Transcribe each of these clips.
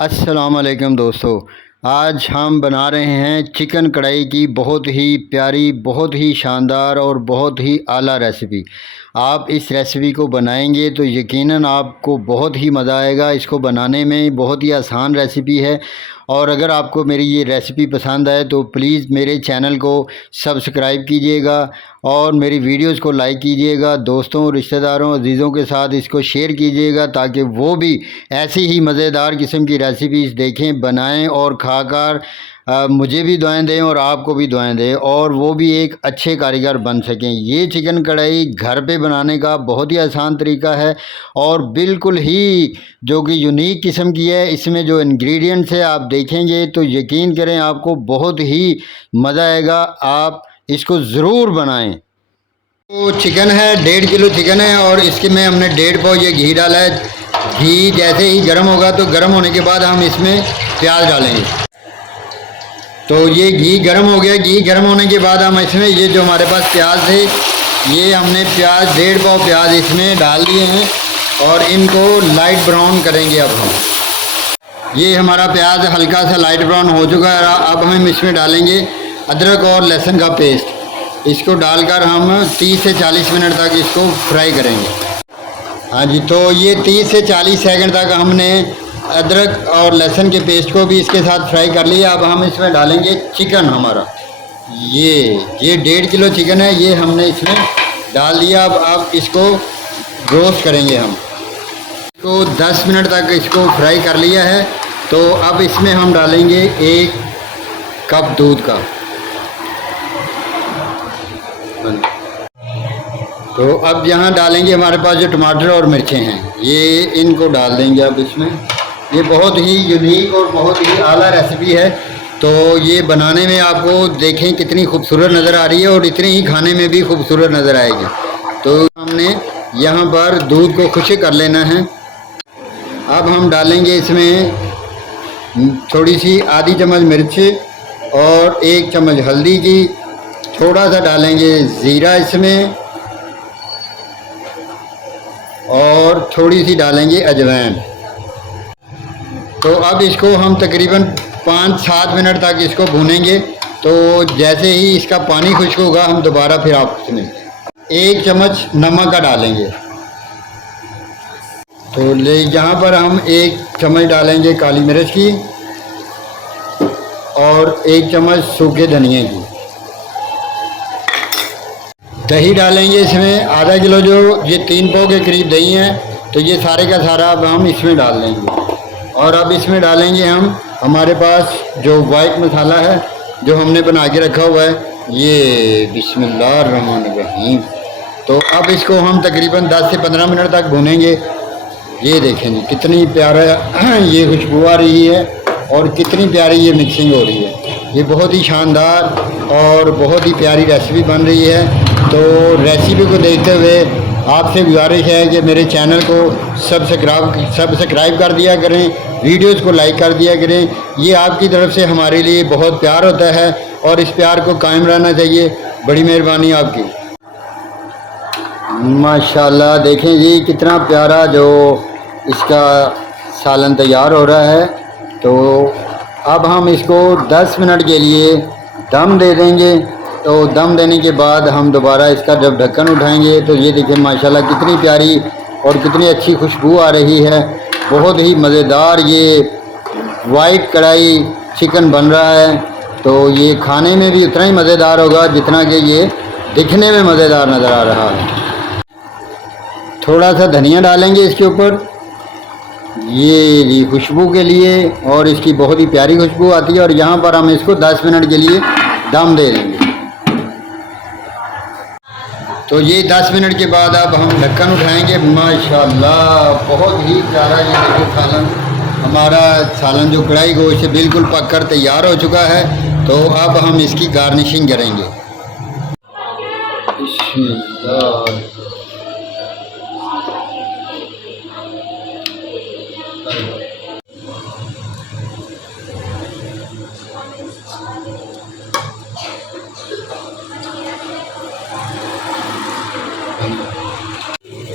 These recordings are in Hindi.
अस्सलाम वालेकुम दोस्तों। आज हम बना रहे हैं चिकन कढ़ाई की बहुत ही प्यारी, बहुत ही शानदार और बहुत ही आला रेसिपी। आप इस रेसिपी को बनाएंगे तो यकीनन आपको बहुत ही मज़ा आएगा। इसको बनाने में बहुत ही आसान रेसिपी है। और अगर आपको मेरी ये रेसिपी पसंद आए तो प्लीज़ मेरे चैनल को सब्सक्राइब कीजिएगा और मेरी वीडियोस को लाइक कीजिएगा। दोस्तों, रिश्तेदारों, अजीज़ों के साथ इसको शेयर कीजिएगा ताकि वो भी ऐसी ही मज़ेदार किस्म की रेसिपीज़ देखें, बनाएं और खाकर मुझे भी दुआएं दें और आपको भी दुआएं दें और वो भी एक अच्छे कारीगर बन सकें। ये चिकन कढ़ाई घर पे बनाने का बहुत ही आसान तरीका है और बिल्कुल ही जो कि यूनिक किस्म की है। इसमें जो इंग्रेडिएंट्स है आप देखेंगे तो यकीन करें आपको बहुत ही मज़ा आएगा। आप इसको ज़रूर बनाएं। तो चिकन है, 1.5 किलो चिकन है और इसके में हमने 1.5 पाव ये घी डाला है। घी जैसे ही गर्म होगा तो गर्म होने के बाद हम इसमें प्याज डालेंगे। तो ये घी गर्म हो गया। घी गर्म होने के बाद हम इसमें ये जो हमारे पास प्याज थे, ये हमने प्याज 1.5 पाव प्याज इसमें डाल दिए हैं और इनको लाइट ब्राउन करेंगे। अब हम ये हमारा प्याज हल्का सा लाइट ब्राउन हो चुका है। अब हम इसमें डालेंगे अदरक और लहसुन का पेस्ट। इसको डालकर हम 30 से 40 मिनट तक इसको फ्राई करेंगे। हाँ जी, तो ये 30 से 40 सेकंड तक हमने अदरक और लहसुन के पेस्ट को भी इसके साथ फ्राई कर लिया। अब हम इसमें डालेंगे चिकन हमारा। ये 1.5 किलो चिकन है, ये हमने इसमें डाल दिया। अब इसको रोस्ट करेंगे हम। इसको 10 मिनट तक इसको फ्राई कर लिया है। तो अब इसमें हम डालेंगे 1 कप दूध का। तो अब यहाँ डालेंगे हमारे पास जो टमाटर और मिर्चें हैं, ये इनको डाल देंगे अब इसमें। ये बहुत ही यूनिक और बहुत ही आला रेसिपी है। तो ये बनाने में आपको देखें कितनी खूबसूरत नज़र आ रही है और इतनी ही खाने में भी खूबसूरत नज़र आएगी। तो हमने यहाँ पर दूध को खुश्क कर लेना है। अब हम डालेंगे इसमें थोड़ी सी आधी चम्मच मिर्च और 1 चम्मच हल्दी की। थोड़ा सा डालेंगे ज़ीरा इसमें और थोड़ी सी डालेंगे अजवाइन। तो अब इसको हम तकरीबन 5-7 मिनट तक इसको भूनेंगे। तो जैसे ही इसका पानी खुश्क होगा हम दोबारा फिर आपस में 1 चम्मच नमक का डालेंगे। तो यहाँ पर हम 1 चम्मच डालेंगे काली मिर्च की और 1 चम्मच सूखे धनिया की। दही डालेंगे इसमें आधा किलो, जो ये 3 पाव के करीब दही है। तो ये सारे का सारा अब हम इसमें डाल देंगे। और अब इसमें डालेंगे हम हमारे पास जो वाइट मसाला है जो हमने बना के रखा हुआ है, ये बिस्मिल्लाहिर्रहमानिर्रहीम। तो अब इसको हम तकरीबन 10 से 15 मिनट तक भूनेंगे। ये देखेंगे कितनी प्यारा ये खुशबू आ रही है और कितनी प्यारी ये मिक्सिंग हो रही है। ये बहुत ही शानदार और बहुत ही प्यारी रेसिपी बन रही है। तो रेसिपी को देखते हुए आपसे गुजारिश है कि मेरे चैनल को सब्सक्राइब कर दिया करें, वीडियोस को लाइक कर दिया करें। ये आपकी तरफ से हमारे लिए बहुत प्यार होता है और इस प्यार को कायम रहना चाहिए। बड़ी मेहरबानी आपकी। माशाल्लाह, देखें जी कितना प्यारा जो इसका सालन तैयार हो रहा है। तो अब हम इसको 10 मिनट के लिए दम दे देंगे। तो दम देने के बाद हम दोबारा इसका जब ढक्कन उठाएंगे तो ये देखिए माशाल्लाह कितनी प्यारी और कितनी अच्छी खुशबू आ रही है। बहुत ही मज़ेदार ये वाइट कढ़ाई चिकन बन रहा है। तो ये खाने में भी उतना ही मज़ेदार होगा जितना कि ये दिखने में मज़ेदार नज़र आ रहा है। थोड़ा सा धनिया डालेंगे इसके ऊपर, ये जी खुशबू के लिए, और इसकी बहुत ही प्यारी खुशबू आती है। और यहाँ पर हम इसको 10 मिनट के लिए दम दे देंगे। तो ये 10 मिनट के बाद अब हम ढक्कन उठाएंगे। माशाल्लाह बहुत ही प्यारा ये देखो सालन, हमारा सालन जो कढ़ाई गोश्त से बिल्कुल पककर तैयार हो चुका है। तो अब हम इसकी गार्निशिंग करेंगे।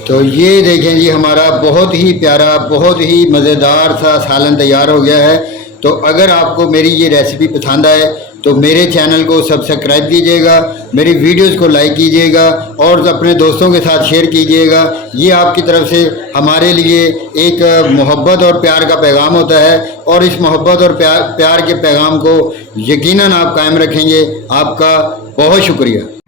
तो ये देखें जी, हमारा बहुत ही प्यारा, बहुत ही मज़ेदार सा सालन तैयार हो गया है। तो अगर आपको मेरी ये रेसिपी पसंद आए तो मेरे चैनल को सब्सक्राइब कीजिएगा, मेरी वीडियोस को लाइक कीजिएगा और अपने दोस्तों के साथ शेयर कीजिएगा। ये आपकी तरफ से हमारे लिए एक मोहब्बत और प्यार का पैगाम होता है, और इस मोहब्बत और प्यार के पैगाम को यकीनन आप कायम रखेंगे। आपका बहुत शुक्रिया।